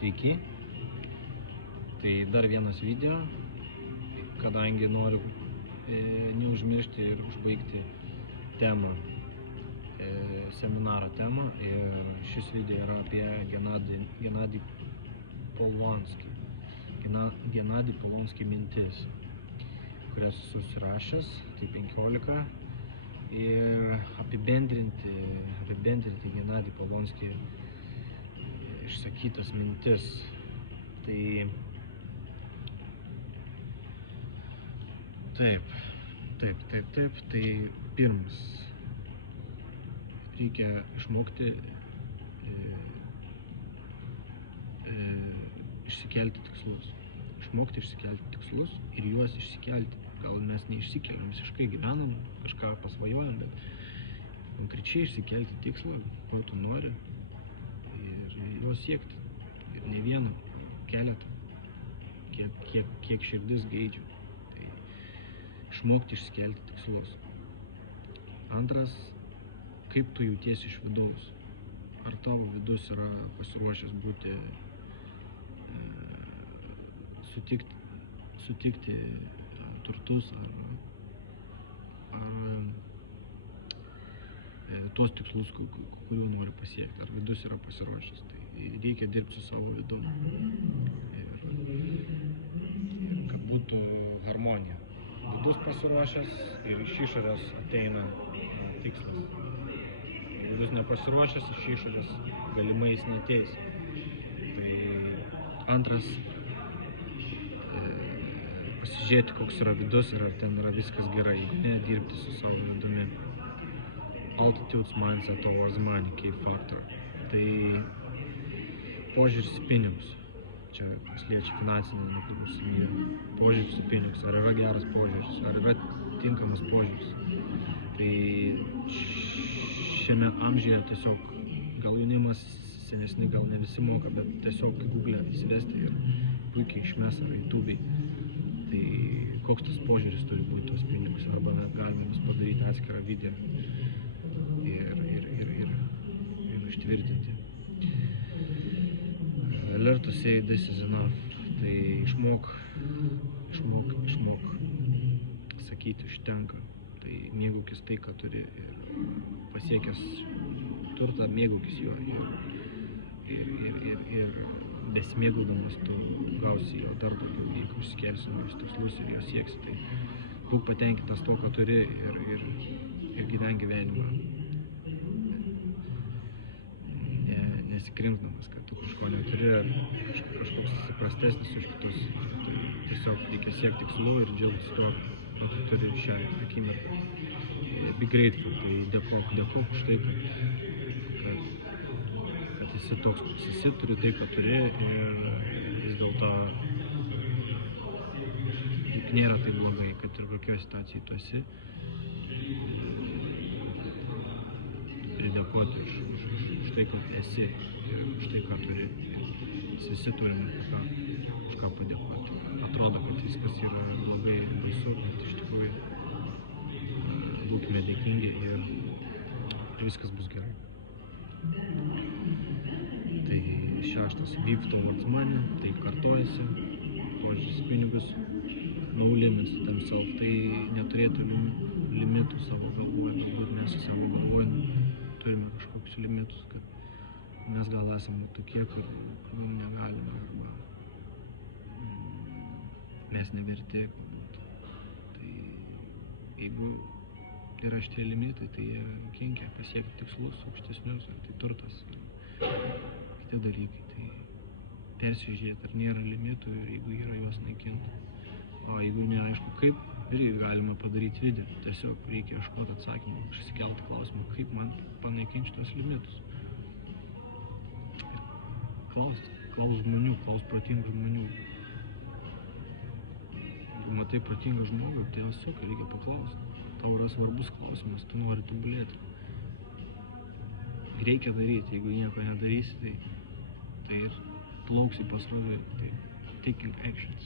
Sveiki, tai dar vienas video, kadangi noriu neužmiršti ir užbaigti temą, seminaro temą, ir šis video yra apie Genadijų Polonskį mintis, kurias susirašęs, tai 15, ir apibendrinti Genadijų Polonskį išsakytas mintis. Tai tai pirmas reikia išmokti išsikelti tikslus. Ir juos išsikelti. Gal mes neišsikeliam, visiškai gyvenam, kažką pasvajojam, bet konkrečiai išsikelti tikslą, ko tu nori, ir juos siekti. Ir ne vieną, keletą, kiek širdis geidžia. Tai išmokti išsikelti tikslus. Antras, kaip tu jautiesi iš vidaus. Ar tavo vidus yra pasiruošęs būti, sutikti turtus ar tuos tikslus, kuriuo nori pasiekti. Ar vidus yra pasiruošęs. Tai reikia dirbti su savo vidum. Ir kad būtų harmonija. Vidus pasiruošęs ir iš išorės ateina tikslas. Vidus nepasiruošęs, iš išorės galimai jis neateis. Tai antras, pasižiūrėti, koks yra vidus ir ar ten yra viskas gerai. Ne, dirbti su savo vidumi. Altitudes mindset towards money, key factor. Tai požiūris į pinigus. Čia kas liečia finansinę nepriklausomybę. Požiūris į pinigus. Ar yra geras požiūris, ar yra tinkamas požiūris. Tai šiame amžiuje tiesiog, gal jaunimas senesni, gal ne visi moka, bet tiesiog Google įsivesti ir puikiai išmes ar YouTube. Tai koks tas požiūris turi būti tos pinigus, arba net galime padaryti atskirą video ir užtvirtinti. Learn to say this is enough. Tai išmok sakyti užtenka. Tai mėgaukis tai, ką turi, ir pasiekęs turtą, mėgaukis juo, ir besimėgaudamas tu gausi jo dar daugiau, jeigu išsikelsi naujus tikslus ir jo sieksi. Tai būk patenkintas to, ką turi, ir gyven gyvenimą, nesikrimsdamas, kad tu kažko neturi, ar kažkoks prastesnis už kitus. Tai tiesiog reikia siekti tikslų ir džiaugtis tuo, ką tu turi šią akimirką. Be grateful, tai dėkok už tai, kad esi toks, koks esi, turi tai, ką turi, ir vis dėlto juk nėra taip blogai, kad ir kokioje situacijoje tu esi. Turi dėkoti už tai, kad esi, ir už tai, ką turi. Mes visi turime už ką padėkoti. Atrodo, kad viskas yra blogai ir baisu, bet iš tikrųjų būkime dėkingi ir viskas bus gerai. Tai šeštas, live towards money, tai kartojasi, požiūris į pinigus, no limits to themselves, tai neturėtų limitų savo galvoje, galbūt mes savo galvoje turime kažkokius limitus, kad mes gal esame tokie, kur negalime, arba mes neverti, galbūt. Tai jeigu yra šitie limitai, tai jie kenkia pasiekti tikslus aukštesnius, ar tai turtas, ar kiti dalykai. Tai persižiūrėti, ar nėra limitų, ir jeigu yra, juos naikinti. O jeigu neaišku kaip, irgi galima padaryti video. Tiesiog reikia ieškoti atsakymų, išsikelti klausimą, kaip man panaikinti šitos limitus. Klaus žmonių, klaus protingų žmonių. Jeigu matai protingą žmogų, tai tiesiog reikia paklausti. Tau yra svarbus klausimas, tu nori tobulėti. Reikia daryti, jeigu nieko nedarysi, tai ir plauksi pasroviui. Tai taking actions.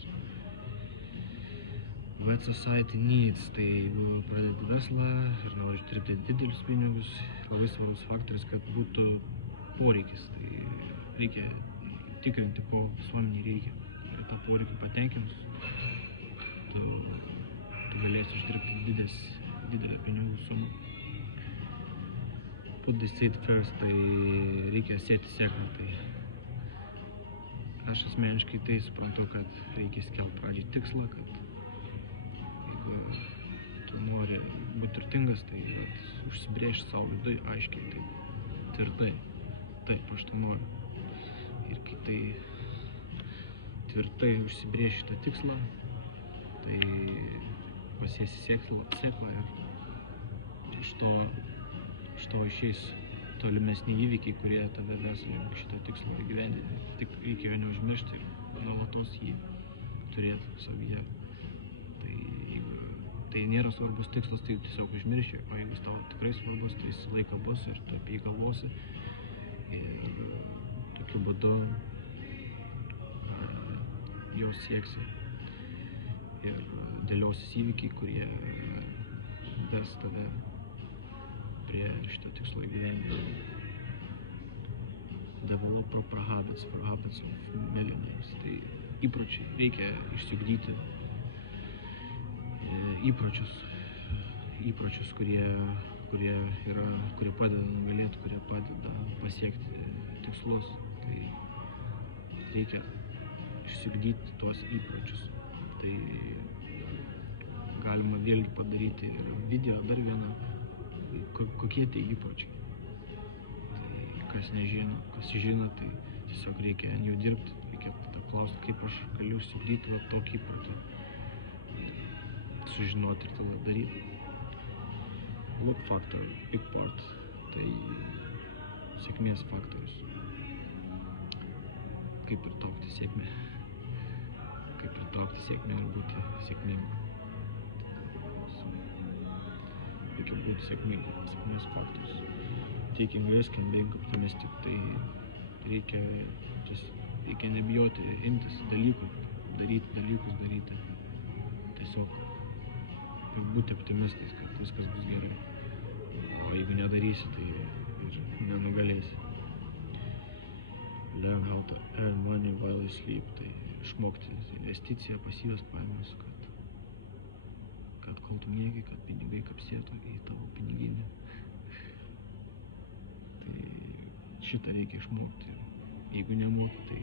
What society needs, tai jeigu pradedi verslą ir nori uždirbti didelius pinigus, labai svarbus faktorius, kad būtų poreikis. Tai reikia užsitikrinti, ko visuomeniai reikia. Ir tą poreikį patenkinus, tu galėsi uždirbti didelę pinigų sumą. Put the seed first, tai reikia sėti sėklą. Tai aš asmeniškai tai suprantu, kad reikia skelbti pradžiai tikslą, kad jeigu tu nori būti turtingas, tai užsibrėžti savo viduje aiškiai, tai tvirtai, taip aš to noriu. Ir kai tai tvirtai užsibrėži tą tikslą, tai pasėsi sėklą ir iš to išeis tolimesni įvykiai, kurie tave ves link šito tikslo įgyvendinti. Tik reikia jo neužmiršti ir nuolatos jį turėti savyje. Tai jeigu tai nėra svarbus tikslas, tai tiesiog užmirši, o jeigu tau tikrai svarbus, tai jis laiką bus ir tu apie jį galvosi. Ir tokiu būdu jos sieksi ir dėliosis įvykiai, kurie ves tave prie šito tikslo įgyvendinimo. Develop proper habits for habits of millionaires. Tai įpročiai. Reikia išsiugdyti įpročius, kurie padeda nugalėti, kurie padeda pasiekti tikslus. Tai reikia išsiugdyti tuos įpročius. Tai galima vėlgi padaryti video dar vieną, kokie tie įpročiai. Tai kas nežino, kas žino, tai tiesiog reikia ant jų dirbti, reikia klausti, kaip aš galiu išsiugdyti tokį įprotį, sužinoti ir tada daryti. Luck factor, big part, tai sėkmės faktorius. Kaip pritraukti sėkmę. Kaip pritraukti sėkmę ir būti sėkmingu. Reikia būti sėkmingu, sėkmės faktorius. Taking risk and being optimistic, tai reikia nebijoti imtis dalykų, daryti. Tiesiog būti optimistais, kad viskas bus gerai. O jeigu nedarysi, tai ir nenugalėsi. Learn how to earn money while you sleep, tai išmokti investiciją, pasyvias pajamas, kad kol tu miegi, kad pinigai kapsėtų į tavo piniginę. Tai šitą reikia išmokti. Jeigu nemoki, tai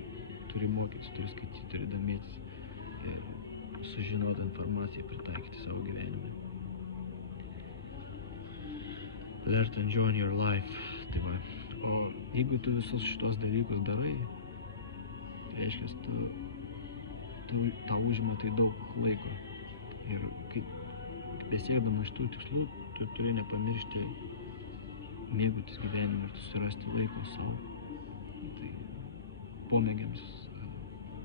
turi mokytis, turi skaityti, turi domėtis ir sužinoti informaciją, pritaikyti savo gyvenime. Learn to enjoy your life. Tai va. O jeigu tu visus šitos dalykus darai, reiškia, tau užima tai daug laiko. Ir kai besiekdama iš tų tikslų, tu turi nepamiršti mėgautis gyvenimą ir susirasti laiko savo. Tai pomėgiams,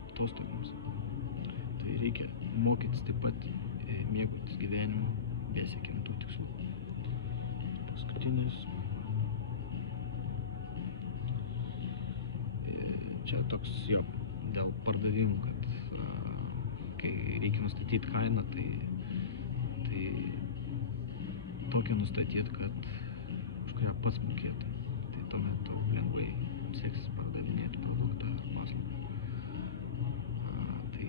atostogams. Tai reikia mokytis taip pat mėgautis gyvenimu, besiekiant tų tikslų. Paskutinis. Čia toks jo, dėl pardavimų, kad kai reikia nustatyti kainą, tai tokią nustatyti, kad už kurią pats mokėtų. Tai tuomet lengvai seksis pardavinėti produktą ar paslaugą. Tai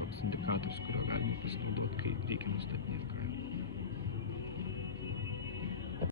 toks indikatorius, kurio galima pasinaudoti, kai reikia nustatinėti kainą.